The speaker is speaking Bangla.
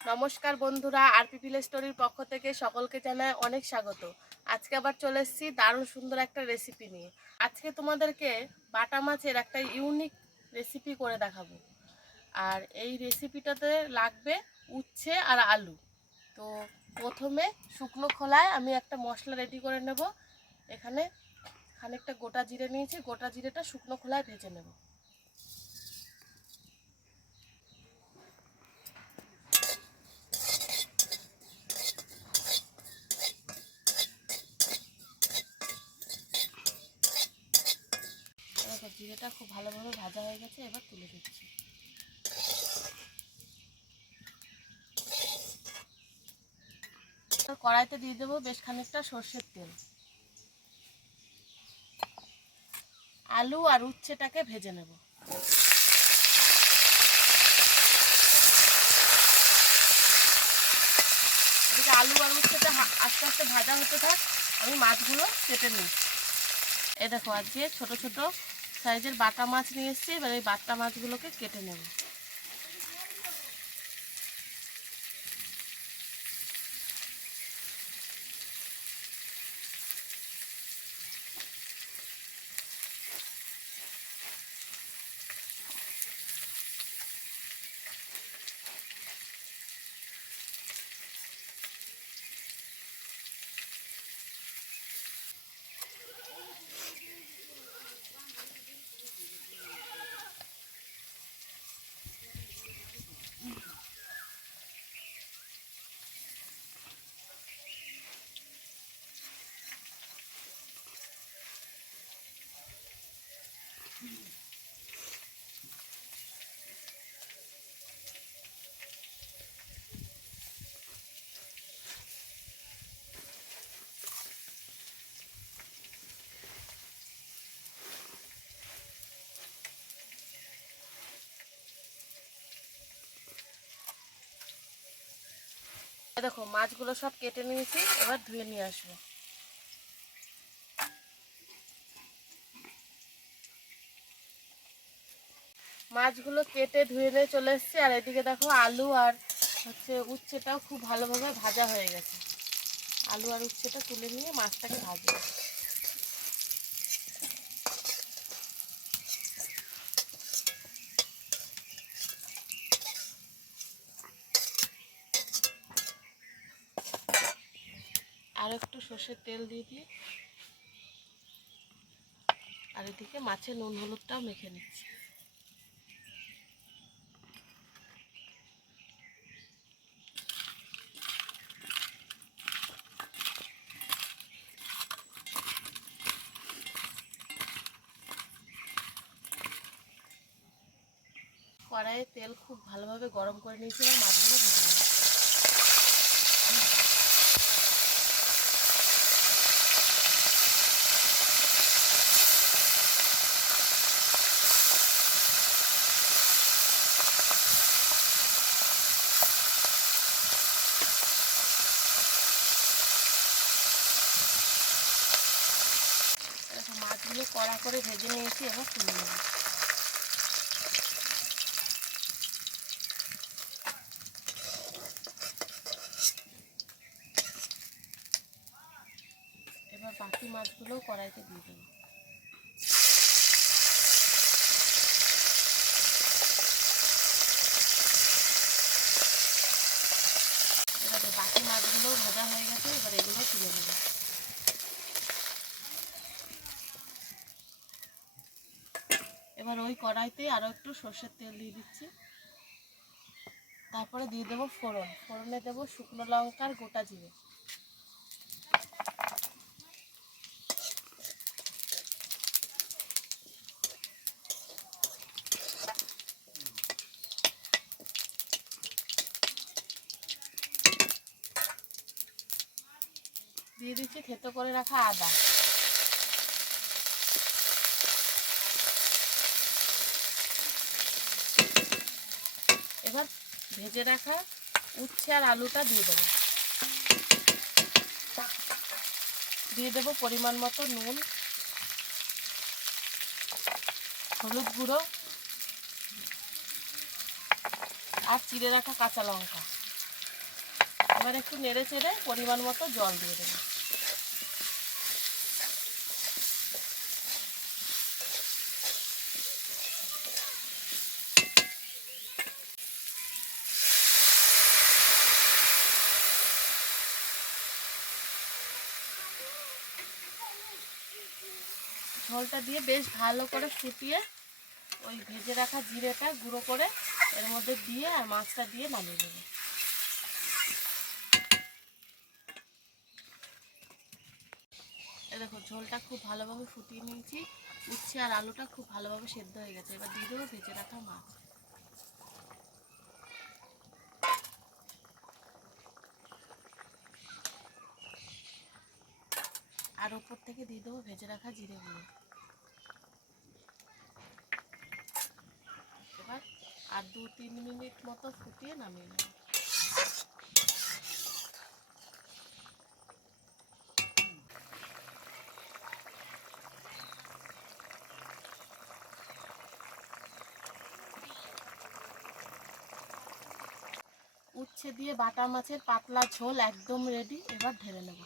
নমস্কার বন্ধুরা, আরপি ভিলেজ স্টোরির পক্ষ থেকে সকলকে জানাই অনেক স্বাগত। আজকে আবার চলে এসেছি দারুণ সুন্দর একটা রেসিপি নিয়ে। আজকে তোমাদেরকে বাটা মাছের একটা ইউনিক রেসিপি করে দেখাবো। আর এই রেসিপিটাতে লাগবে উচ্ছে আর আলু। তো প্রথমে শুকনো খোলায় আমি একটা মশলা রেডি করে নেব। এখানে খানিকটা গোটা জিরে নিয়েছি, গোটা জিরেটা শুকনো খোলায় ভেজে নেব। জিরেটা খুব ভালোভাবে ভাজা হয়ে গেছে, এবার তুলে দিচ্ছি। কড়াইতে দিয়ে দেবো বেশ খানিকটা সর্ষের তেল। আলু আর উচ্ছেটাকে ভেজে নেব। এদিকে আলু আর উচ্ছেটা আস্তে আস্তে ভাজা হতে থাক, আমি মাছগুলো কেটে নিচ্ছি। এই দেখো, আজকে ছোট ছোট সাইজের বাটা মাছ নিয়ে এসেছি। এবার এই বাটা মাছগুলোকে কেটে নেব। দেখো, মাছগুলো সব কেটে নিয়েছি, এবার ধুয়ে নিয়ে আসবো। মাছগুলো কেটে ধুয়ে নিয়ে চলে এসেছি। আর এদিকে দেখো, আলু আর উচ্ছেটাও খুব ভালোভাবে ভাজা হয়ে গেছে। আলু আর উচ্ছেটা তুলে নিয়ে মাছটাকে ভাজবো। আর একটু সর্ষের তেল দিয়ে দিই। আর এদিকে মাছের নুন হলুদটাও মেখে নিচ্ছি। কড়াইয়ে তেল খুব ভালোভাবে গরম করে নিয়েছি, আর মাছগুলো ভেজে নেব। দেখো, মাছগুলো কড়া করে ভেজে নিয়েছি, এবার তুলে নেব। এবার বাকি মাছগুলোও কড়াইতে দিয়ে দেবো। এবারে বাকি মাছগুলোও ভাজা হয়ে গেছে, এবার এগুলো তুলে নেব। এবার ওই কড়াইতে আরও একটু সর্ষের তেল দিয়ে দিচ্ছি। তারপরে দিয়ে দেবো ফোড়ন। ফোড়নে দেবো শুকনো লঙ্কার গোটা জিরে। দিয়ে দিচ্ছি থেতো করে রাখা আদা। এবার ভেজে রাখা উচ্ছে আর আলুটা দিয়ে দেবো। দিয়ে দেবো পরিমাণ মতো নুন, হলুদ গুঁড়ো আর চিড়ে রাখা কাঁচা লঙ্কা। এবার একটু নেড়ে চেড়ে পরিমাণ মতো জল দিয়ে দেবো। ঝোলটা দিয়ে বেশ ভালো করে ফুটিয়ে ওই ভেজে রাখা জিরেটা গুঁড়ো করে এর মধ্যে দিয়ে আর মাছটা দিয়ে নামিয়ে দেবো। দেখো ঝোলটা খুব ভালোভাবে ফুটিয়ে নিয়েছি, উচ্ছে আর আলুটা খুব ভালোভাবে সেদ্ধ হয়ে গেছে। এবার দিয়ে দেবো ভেজে রাখা মাছ। আর উপর থেকে দিয়ে দেবো ভেজে রাখা জিরে গুঁড়ো। এবার আর 2-3 মিনিট মতো ফুটিয়ে নামিয়ে নেব। উচ্ছে দিয়ে বাটা মাছের পাতলা ঝোল একদম রেডি। এবার ঢেলে নেব।